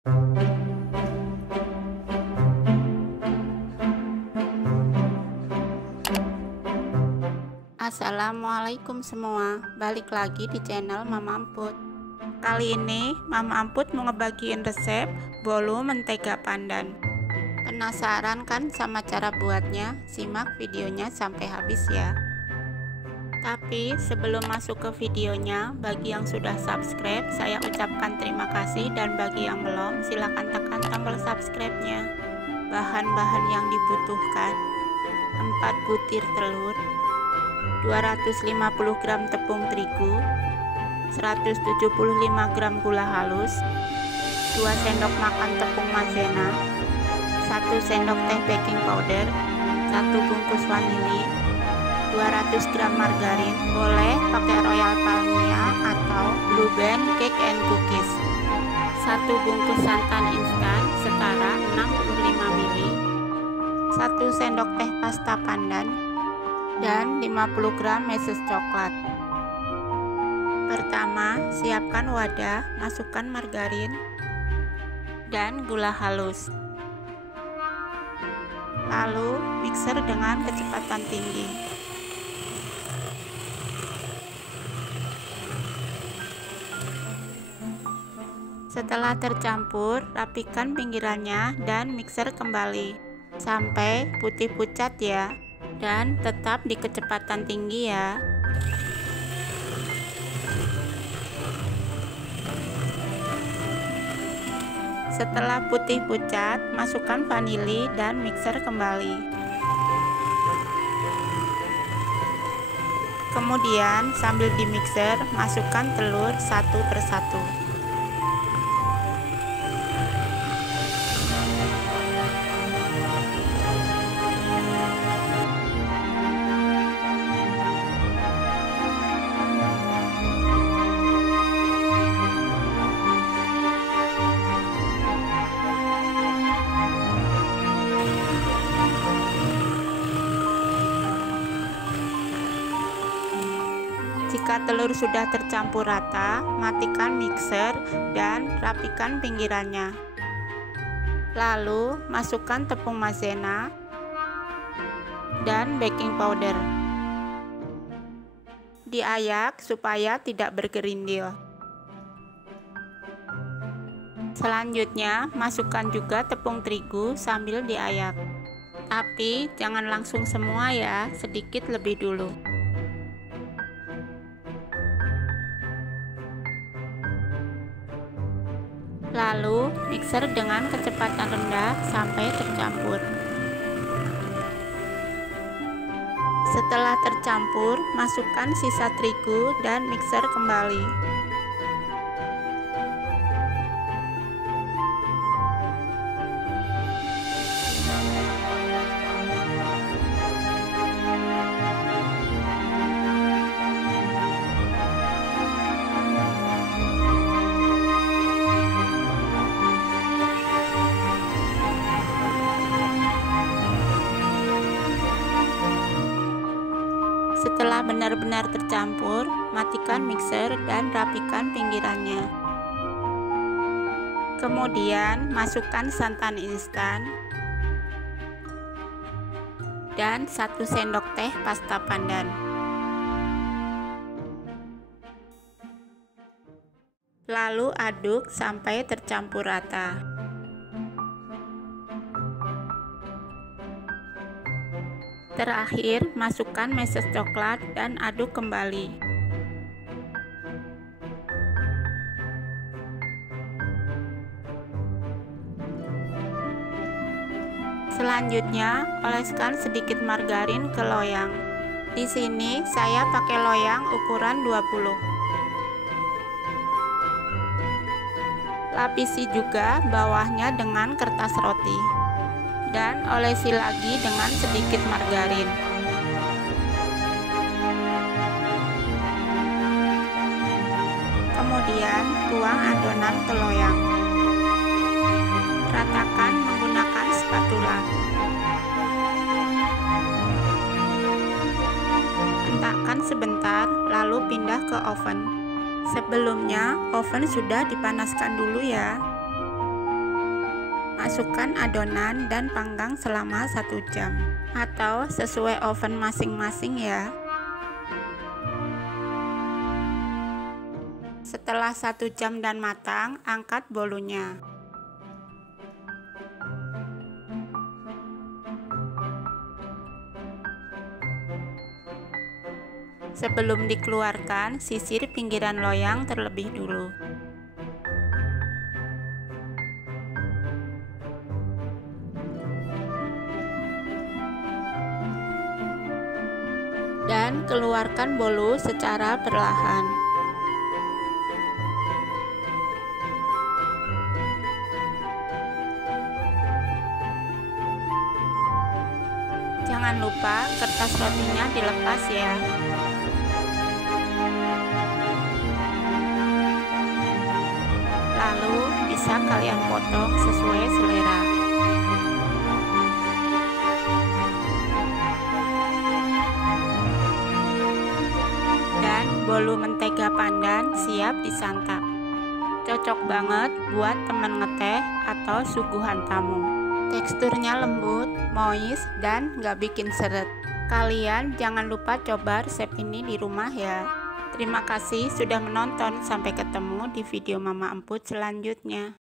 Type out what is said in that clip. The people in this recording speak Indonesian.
Assalamualaikum semua, balik lagi di channel Mama Amput. Kali ini Mama Amput mau ngebagiin resep bolu mentega pandan. Penasaran kan sama cara buatnya? Simak videonya sampai habis ya. Tapi sebelum masuk ke videonya, bagi yang sudah subscribe saya ucapkan terima kasih, dan bagi yang belum silahkan tekan tombol subscribe-nya. Bahan-bahan yang dibutuhkan: 4 butir telur, 250 gram tepung terigu, 175 gram gula halus, 2 sendok makan tepung maizena, 1 sendok teh baking powder, 1 bungkus vanili, 200 gram margarin, boleh pakai Royal Palmia atau Blue Band Cake and Cookies, 1 bungkus santan instan setara 65 ml, 1 sendok teh pasta pandan, dan 50 gram meses coklat. Pertama, siapkan wadah, masukkan margarin dan gula halus. Lalu mixer dengan kecepatan tinggi. Setelah tercampur, rapikan pinggirannya dan mixer kembali sampai putih pucat ya. Dan tetap di kecepatan tinggi ya. Setelah putih pucat, masukkan vanili dan mixer kembali. Kemudian sambil di mixer, masukkan telur satu persatu. Jika telur sudah tercampur rata, matikan mixer dan rapikan pinggirannya. Lalu masukkan tepung maizena dan baking powder. Diayak supaya tidak bergerindil. Selanjutnya masukkan juga tepung terigu sambil diayak. Tapi jangan langsung semua ya, sedikit lebih dulu. Lalu mixer dengan kecepatan rendah sampai tercampur. Setelah tercampur, masukkan sisa terigu dan mixer kembali. Setelah benar-benar tercampur, matikan mixer dan rapikan pinggirannya. Kemudian masukkan santan instan dan 1 sendok teh pasta pandan. Lalu aduk sampai tercampur rata. Terakhir, masukkan meses coklat dan aduk kembali. Selanjutnya, oleskan sedikit margarin ke loyang. Di sini saya pakai loyang ukuran 20. Lapisi juga bawahnya dengan kertas roti. Dan olesi lagi dengan sedikit margarin. Kemudian tuang adonan ke loyang. Ratakan menggunakan spatula. Hentakkan sebentar, lalu pindah ke oven. Sebelumnya, oven sudah dipanaskan dulu ya. Masukkan adonan dan panggang selama 1 jam atau sesuai oven masing-masing ya. Setelah 1 jam dan matang, angkat bolunya. Sebelum dikeluarkan, sisir pinggiran loyang terlebih dulu. Dan keluarkan bolu secara perlahan. Jangan lupa kertas rotinya dilepas ya. Lalu bisa kalian potong sesuai selera. Dan bolu mentega pandan siap disantap. Cocok banget buat teman ngeteh atau suguhan tamu. Teksturnya lembut, moist, dan gak bikin seret. Kalian jangan lupa coba resep ini di rumah ya. Terima kasih sudah menonton, sampai ketemu di video Mama Emput selanjutnya.